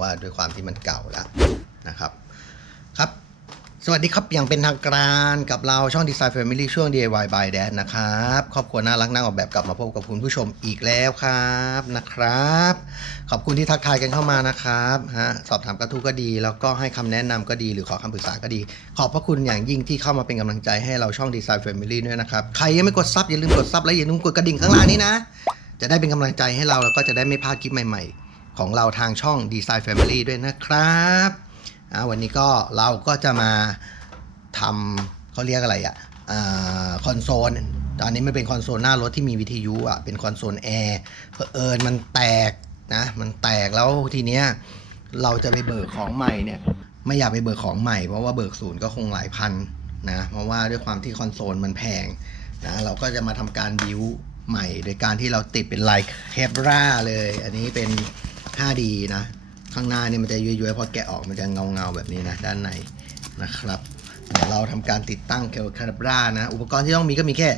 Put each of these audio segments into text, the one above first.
ว่าด้วยความที่มันเก่าแล้วนะครับครับสวัสดีครับ อย่างเป็นทางการกับเราช่อง Design Family ช่วง DIY by Dad นะครับ ครอบครัวน่ารักน่าออกแบบกลับมาพบกับคุณผู้ชมอีกแล้วครับนะครับ ขอบคุณที่ทักทายกันเข้ามานะครับฮะสอบถามกระทู้ก็ดี แล้วก็ให้คำแนะนำก็ดีหรือขอคำปรึกษาก็ดี ขอบพระคุณอย่างยิ่งที่เข้ามาเป็นกำลังใจให้เราช่อง Design Family ด้วยนะครับ ใครยังไม่กดซับอย่าลืมกดซับและอย่าลืมกดกระดิ่งข้างล่างนี้นะ จะได้เป็นกำลังใจให้เราแล้วก็จะได้ไม่พลาดคลิปใหม่ ๆ ของเราทางช่อง Design Family ด้วยนะครับวันนี้ก็เราก็จะมาทำเขาเรียกอะไรอะ่ะคอนโซลตอนนี้มันเป็นคอนโซลหน้ารถที่มีวิทยุอะ่ะเป็นคอนโซลแอร์เผอิญมันแตกนะมันแตกแล้วทีเนี้ยเราจะไปเบิกของใหม่เนี่ยไม่อยากไปเบิกของใหม่เพราะว่าเบิกศูนย์ก็คงหลายพันนะเพราะว่าด้วยความที่คอนโซลมันแพงนะเราก็จะมาทำการบิวใหม่ โดยการที่เราติดเป็นลายเคปราเลย อันนี้เป็น 5D นะ ข้างหน้านี่มันจะย้วยๆพอแกะออกมันจะเงาๆแบบนี้นะด้านในนะครับเดี๋ยวเราทำการติดตั้งเกลคาร์บรานะ อุปกรณ์ที่ต้องมีก็มีแค่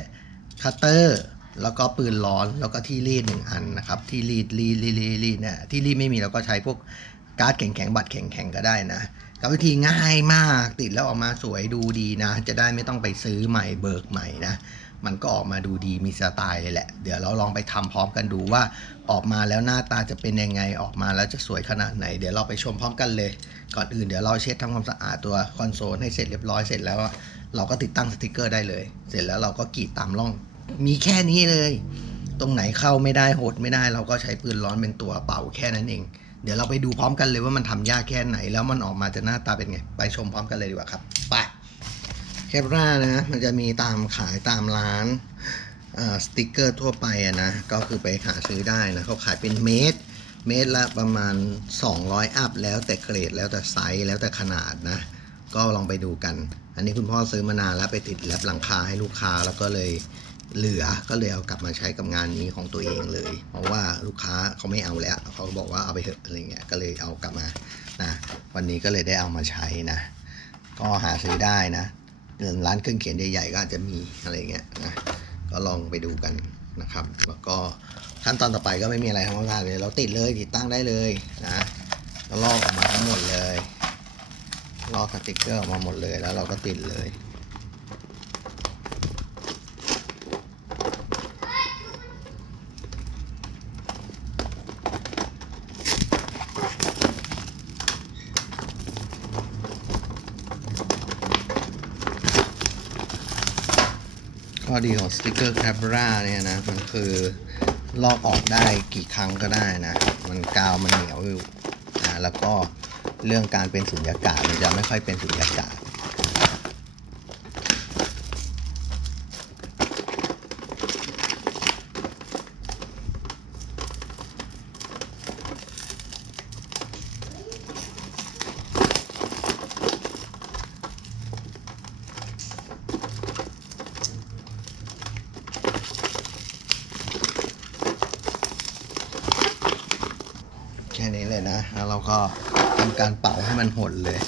คัตเตอร์แล้วก็ปืนร้อนแล้วก็ที่รีดหนึ่งอันนะครับ ที่รีดรีดรีดรีดรีดเนี่ยที่รีดไม่มีเราก็ใช้พวกการ์ดแข็งๆบัตรแข็งๆก็ได้นะกับวิธีง่ายมากติดแล้วออกมาสวยดูดีนะ จะได้ไม่ต้องไปซื้อใหม่เบิกใหม่นะ มันก็ออกมาดูดีมีสไตล์เลยแหละ เดี๋ยวเราลองไปทำพร้อมกันดูว่า ออกมาแล้วหน้าตาจะเป็นยังไงออกมาแล้วจะสวยขนาดไหน เดี๋ยวเราไปชมพร้อมกันเลย ก่อนอื่นเดี๋ยวเราเช็ดทำความสะอาดตัวคอนโซลให้เสร็จเรียบร้อยเสร็จแล้วเราก็ติดตั้งสติกเกอร์ได้เลย เสร็จแล้วเราก็กรีดตามร่อง มีแค่นี้เลย ตรงไหนเข้าไม่ได้หดไม่ได้ เราก็ใช้ปืนร้อนเป็นตัวเป่าแค่นั้นเอง เดี๋ยวเราไปดูพร้อมกันเลยว่ามันทำยากแค่ไหน แล้วมันออกมาจะหน้าตาเป็นไง ไปชมพร้อมกันเลยดีกว่าครับ ไป แคปรานะ มันจะมีตามขายตามร้านสติกเกอร์ทั่วไปอะนะ ก็คือไปหาซื้อได้นะเขาขายเป็นเมตร เมตรละประมาณ 200 อัพแล้วแต่เกรดแล้วแต่ไซส์แล้วแต่ขนาดนะ ก็ลองไปดูกัน อันนี้คุณพ่อซื้อมานานแล้วไปติดแลบหลังคาให้ลูกค้าแล้วก็เลยเหลือก็เลยเอากลับมาใช้กับงานนี้ของตัวเองเลย เพราะว่าลูกค้าเขาไม่เอาแล้วเขาบอกว่าเอาไปเถอะอะไรเงี้ยก็เลยเอากลับมานะวันนี้ก็เลยได้เอามาใช้นะ ก็หาซื้อได้นะ ร้านเครื่องเขียนใหญ่ๆก็อาจจะมีอะไรเงี้ยนะก็ลองไปดูกันนะครับ แล้วก็ขั้นตอนต่อไปก็ไม่มีอะไรทำมานเลย เราติดเลยติดตั้งได้เลยนะก็ลอกออกมาทั้งหมดเลยลอกสติกเกอร์ออกมาหมดเลยแล้วเราก็ติดเลย ข้อดีของสติกเกอร์แคปราเนี่ยนะ มันคือลอกออกได้กี่ครั้งก็ได้นะ มันกาวมันเหนียวอยู่นะแล้วก็เรื่องการเป็นสุญญากาศมันจะไม่ค่อยเป็นสุญญากาศ แค่นี้เลยนะ แล้วเรา ก็ทำการเป่าให้มันหดเลย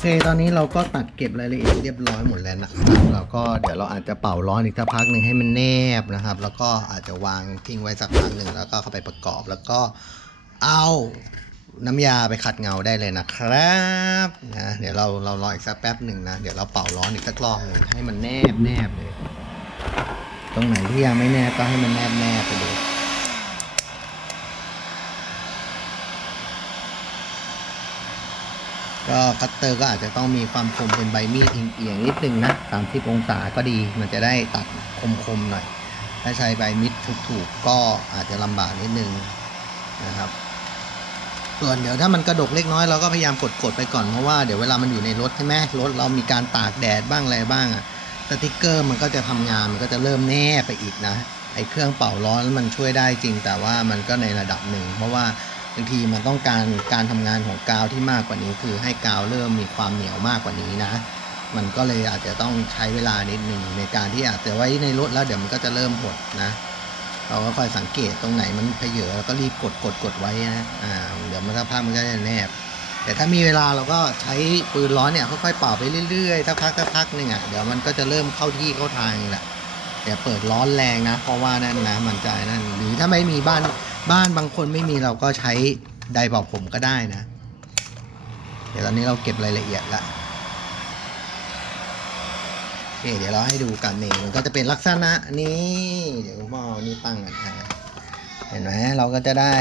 เค ตอนนี้เราก็ตัดเก็บรายละเอียดเรียบร้อยหมดแล้วนะครับแล้วก็เดี๋ยวเราอาจจะเป่าร้อนอีกสักพักหนึ่งให้มันแนบนะครับ แล้วก็อาจจะวางทิ้งไว้สักพักหนึ่งแล้วก็เข้าไปประกอบแล้วก็เอาน้ำยาไปขัดเงาได้เลยนะครับนะเดี๋ยวเราเรารออีกสักแป๊บหนึ่งนะ เดี๋ยวเราเป่าร้อนอีกสักรอบหนึ่งให้มันแนบแนบเลย ตรงไหนที่ยังไม่แนบก็ให้มันแนบแนบไปเลย ก็คัตเตอร์ก็อาจจะต้องมีความคมเป็นใบมีดเอียงๆนิดนึงนะ30องศาก็ดี มันจะได้ตัดคมๆหน่อย ถ้าใช้ใบมีดถูกๆก็อาจจะลำบากนิดนึงนะครับส่วนเดี๋ยวถ้ามันกระดกเล็กน้อยเราก็พยายามกดๆไปก่อนเพราะว่าเดี๋ยวเวลามันอยู่ในรถใช่ไหมรถเรามีการตากแดดบ้างอะไรบ้างอะสติกเกอร์มันก็จะทำงานมันก็จะเริ่มแน่ไปอีกนะไอ้เครื่องเป่าร้อนมันช่วยได้จริงแต่ว่ามันก็ในระดับหนึ่ง เพราะว่าางทีมันต้องการการทำงานของกาวที่มากกว่านี้ คือให้กาวเริ่มมีความเหนียวมากกว่านี้นะ มันก็เลยอาจจะต้องใช้เวลานิดหนึ่งในการที่อาจจะไว้ในรถแล้วเดี๋ยวมันก็จะเริ่มหดนะเราก็คอยสังเกตตรงไหนมันเพเยอแล้วก็รีบกดกดกดไว้นะอ่าเดี๋ยวมันสักพักมันก็จะแนบ แต่ถ้ามีเวลาเราก็ใช้ปืนร้อนเนี่ยค่อยๆเป่าไปเรื่อยๆสักพักสักพักหนึ่งอะเดี๋ยวมันก็จะเริ่มเข้าที่เข้าทางแหละอย่เปิดร้อนแรงนะ เพราะว่านั่นนะมันจะนั่น ถ้าไม่มีบ้านบ้านบางคนไม่มีเราก็ใช้ไดร์เป่าผมก็ได้นะ เดี๋ยวตอนนี้เราเก็บรายละเอียดละโอเคเดี๋ยวเราให้ดูกันนี่มันก็จะเป็นลักษณะนี้เดี๋ยวผมเอานี่ตั้งกันฮะเห็นไหมเราก็จะได้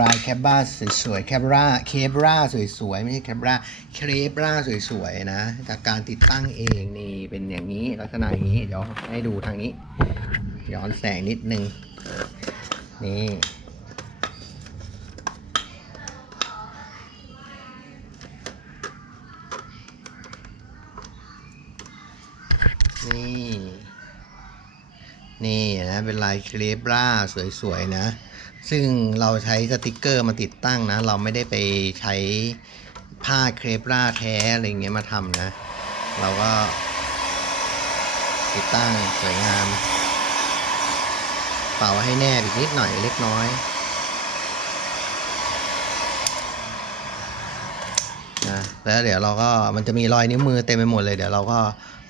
ลายแคปบ้าสวยๆแคปราเคปราสวยๆไม่ใช่แคปราเคปราสวยๆนะ จากการติดตั้งเองนี่เป็นอย่างนี้ลักษณะอย่างนี้เดี๋ยวให้ดูทางนี้ย้อนแสงนิดนึง นี่นี่นี่นะเป็นลายเครปราสวยๆนะ ซึ่งเราใช้สติกเกอร์มาติดตั้งนะ เราไม่ได้ไปใช้ผ้าเครปราแท้อะไรเงี้ยมาทำนะ เราก็ติดตั้งสวยงาม ป่าให้แนบอีกนิดหน่อยเล็กน้อยนะแล้วเดี๋ยวเราก็มันจะมีรอยนิ้วมือเต็มไปหมดเลยเดี๋ยวเราก็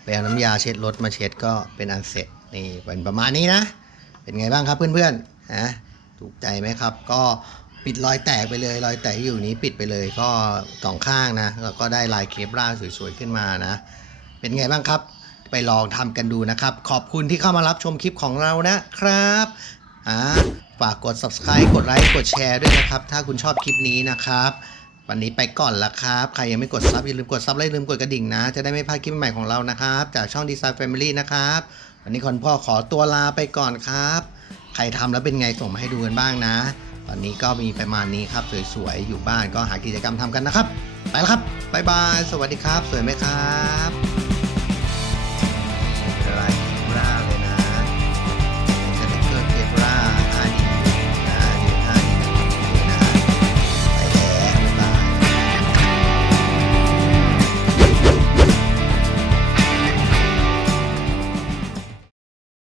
ไปเอาน้ำยาเช็ดรถมาเช็ดก็เป็นอันเสร็จนี่เป็นประมาณนี้นะ เป็นไงบ้างครับเพื่อนๆนะถูกใจไหมครับ ก็ปิดรอยแตกไปเลย รอยแตกที่อยู่นี้ปิดไปเลยก็สองข้างนะแล้วก็ได้ลายเคปราสวยๆขึ้นมานะ เป็นไงบ้างครับ ไปลองทำกันดูนะครับ ขอบคุณที่เข้ามารับชมคลิปของเรานะครับอ่าฝากกด subscribe กดไลค์กดแชร์ด้วยนะครับ ถ้าคุณชอบคลิปนี้นะครับ วันนี้ไปก่อนละครับ ใครยังไม่กดซับอย่าลืมกดซับและลืมกดกระดิ่งนะ จะได้ไม่พลาดคลิปใหม่ของเรานะครับ จากช่อง Design Family นะครับ วันนี้คนพ่อขอตัวลาไปก่อนครับ ใครทำแล้วเป็นไงส่งมาให้ดูกันบ้างนะตอนนี้ก็มีประมาณนี้ครับ สวยๆ อยู่บ้านก็หากิจกรรมทำกันนะครับ ไปแล้วครับ บ๊ายบาย สวัสดีครับ สวยไหมครับ